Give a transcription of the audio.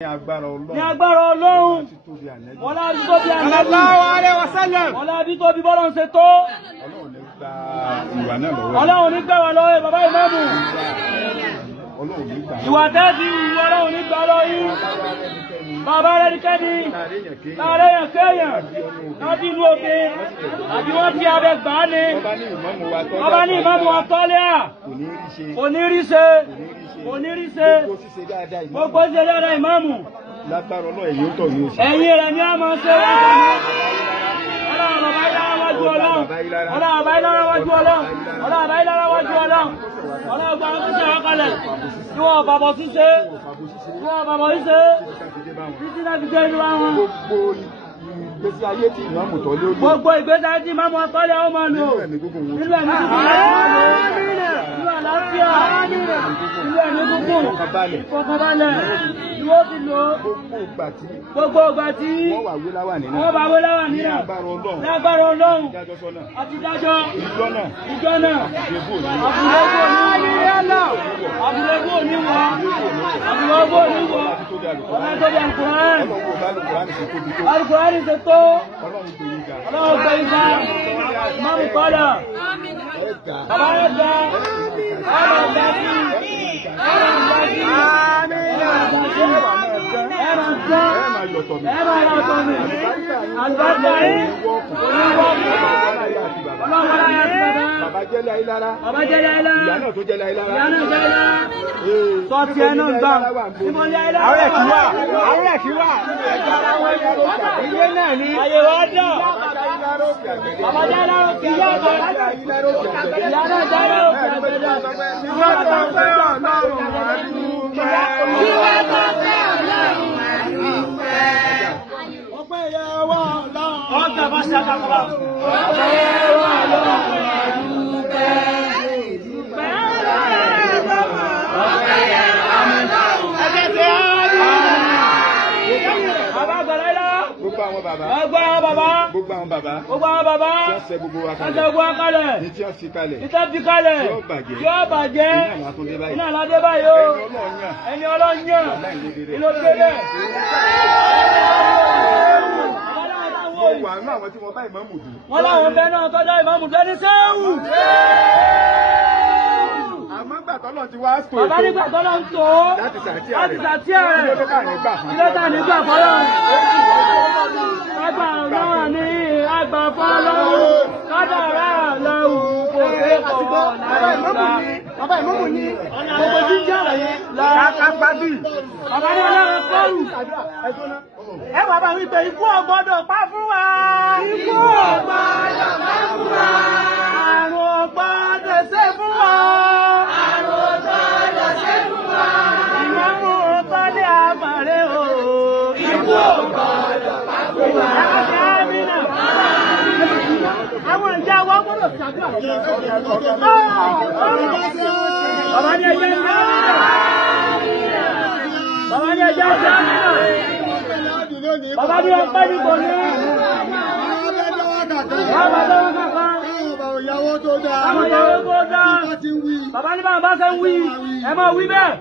Ní agbára Ọlọ́run. Ní agbára Ọlọ́run. Wọ́n láti tó bí ànábì. Sallallahu alaihi wasallam. Wọ́n láti tó bí bọ́lọ̀ ń ṣe tó. Ọlọ́run ní gba ìwà náà lọ́wọ́. Ọlọ́run ní gbà wá lọ́wọ́ bàbá ìmáàmù. Ọlọ́run ní gbà. Ìwà tẹ́ẹ̀dì ìwọ Ọlọ́run ní gbà lọ yín. Bàbá rẹ̀ ní kẹ́ni. Láàrẹ̀ yàn kéèyàn. Láti inú òkè. Àbí wọ́n ti abẹ gbà á ni. Ọba ní ìmáàmù wa tọ́lé à. Kò ní rí ṣe. Kò ní rí ṣe. Gbogbo ṣe dáadáa ìmáàmù. Látàrọ Ọlọ́run ẹ̀yin ó tọ̀ ní oṣù. Ẹ̀yin rẹ̀ ni a máa ṣe wọ́n. Ọlọ́run bàbá ìlára wájú Ọlọ́run. Ọlọ́run bàbá ìlára wájú Ọlọ́run. Ọlọ́run bàbá ìlára wájú Ọlọ́run. Ọlọ́run gba àwọn ṣíṣe wọn kalẹ̀. Tí wọ́n bàbọ̀ ṣíṣe. Tí wọ́n bàbọ̀ ṣíṣe. Títí náà fi dé inú àwọn. Ìgbésí ayé tí ìmáàmù tọ́lé ó lò. Gbogbo ìgbésí ayé tí ìmáàmù tọ́lé ó máa lò. Nílò ẹ̀mí gbogbo. Nílò àlàáfíà. Nílò ẹ̀mí gbogbo. Ìfọ̀kànbalẹ̀. Ìwọ ti lò. Gbogbo ìgbà tí wọ́n wà wé láwà nínú. Wọ́n bá wé láwà nínú. Ní agbára Ọlọ́run. Ní agbára Ọlọ́run. Ìdájọ́ sọ́nà. Àti dájọ́. Ìjọ náà. Ìjọ náà. Àbúlẹ́gbò ní wọ́n. Àbúlẹ́gbò ní wọ́n. Ọlá tó bí Al-Qur'an. Al-Qur'an ṣe tó. Ọlọ́run gbé ìgbà. Máàmù kọ́lá. Bàbá rẹ̀ gbà. Ọlọ́run gbà sí. Ọlọ́run gbà sí. Bàbá jẹ́lẹ̀ ayélára. Bàbá jẹ́lẹ̀ ayélára. Ìyá náà tó jẹ́lẹ̀ ayélára. Ìyá náà jẹ́lẹ̀ ayélára. Sọ́ọ̀tì ẹ̀ náà gbà. Ìmọ̀lẹ̀ ayélára. Àwọn ẹ̀kí wà. Àwọn ẹ̀kí wà. Ilé náà ní. Ayé wa dà. Bàbá jẹ́lẹ̀ òkè ìyá náà. Ìyá náà jẹ́lẹ̀ òkè àgbẹ̀dẹ. Ìwọ́n tó fẹ́ Ọlọ́run wà dúpẹ́. Ìwọ́n tó fẹ́ Ọlọ́run wà dúpẹ́. Ọpẹ́ yẹ wá Ọlọ́run. Ọ̀gá bá ṣe àkàkọ́. Ọpẹ́ yẹ wá Ọlọ́run wà dúpẹ́. Gbogbo àwọn bàbá. Gbogbo àwọn bàbá. Gbogbo àwọn bàbá. Gbogbo àwọn bàbá. Tí wọ́n ṣe gbogbo wa kalẹ̀. Tí wọ́n ṣe gbogbo wa kalẹ̀. Ní tí wọ́n fi kalẹ̀. Ní tí wọ́n fi kalẹ̀. Tí ó bàjẹ́. Tí ó bàjẹ́. Iná aládé báyìí o. Ẹni Ọlọ́run yàn. Ìlò délé. Mo wà nínú àwọn tí wọ́n bá ìmáàmù dùn. Wọ́n láwọn bẹ́ẹ̀ náà tọ́jú ìmáàmù dẹ́ni sẹ́wù. Àmọ́ gbà tọ́lọ̀ ti wá sọ ètò. Bàbá nígbà tọ́lọ̀ ń tó. Láti sàtí ààrẹ. Kí ló dá nígbà fún? Kí ló dá nígbà fọ́lọ́? Àgbà náà ní àgbà fọ́lọ́. Kádàrá lọ́wọ́ kò dé kọ̀ láìka. Bàbá ìmáàmù ní gbogbo jíjẹ́ ọ̀rọ̀ yẹn. Kákágbádì. Bàbá ní Ọlọ́run kọ́rù. Ẹ wà bá wípé ikú ò gbọdọ̀ pa fún wa. Ikú ò gbọdọ̀ pa fún wa. Àrùn ò gbọdọ̀ ṣe fún wa. Àrùn ò gbọdọ̀ ṣe fún wa. Ìmáàmù tọ́lé àmàrè o. Ikú ò gbọdọ̀ pa fún wa. Àwọn ìjà wa gbọdọ̀ ṣàdúrà. Bàbá ní ẹjẹ́ ń dá. Bàbá ní ẹjẹ́ ń dá. Bàbá ní ọpẹ́ ní kò ní. Bàbá lọ́wọ́ kankan. Àwọn ìyàwó tó dáa. Àwọn ìyàwó tó dáa. Bàbá ní bàbá ṣe ń wí. Ẹ máa wí bẹ́ẹ̀.